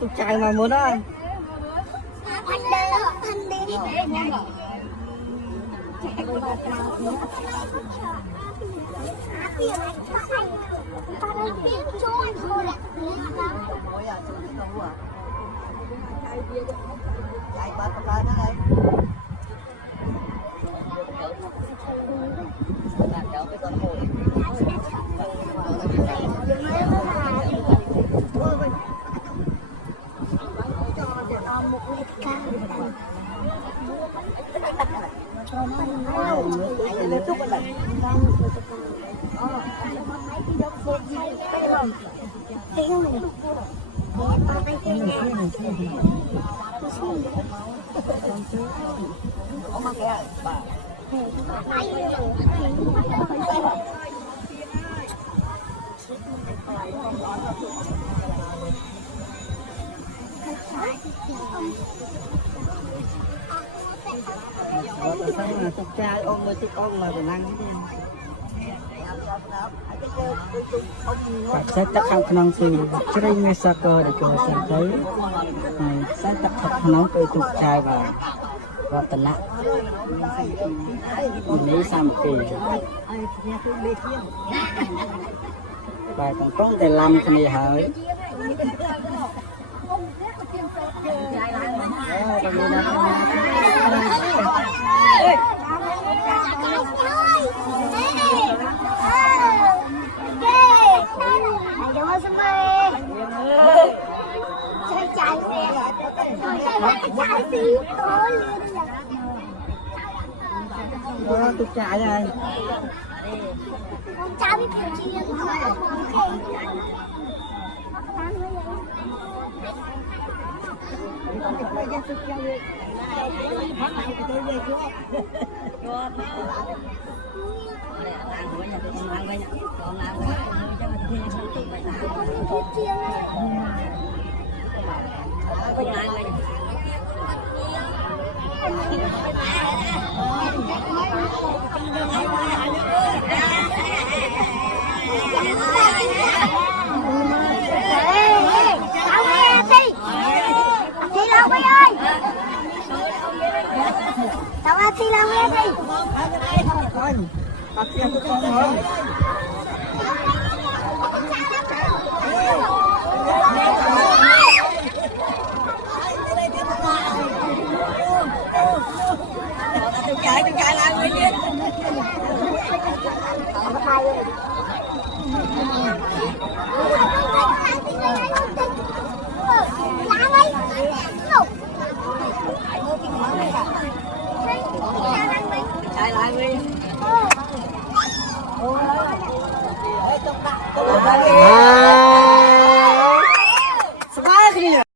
Tục trai mà muốn đó. Anh đi. Tục trai ôm mới tục ôm là phải năng sách tắc khăn khăn từ chơi nghe sa cơ để cho xem thấy sách tắc khăn nóng từ tục trai và tận nặng mình nghĩ sao một kỳ và còn có để làm cái này hỡi tục trai này cha biết chuyện gì Thì làm nghe đi. bắt em cái con không chạy lại người kia chạy lại người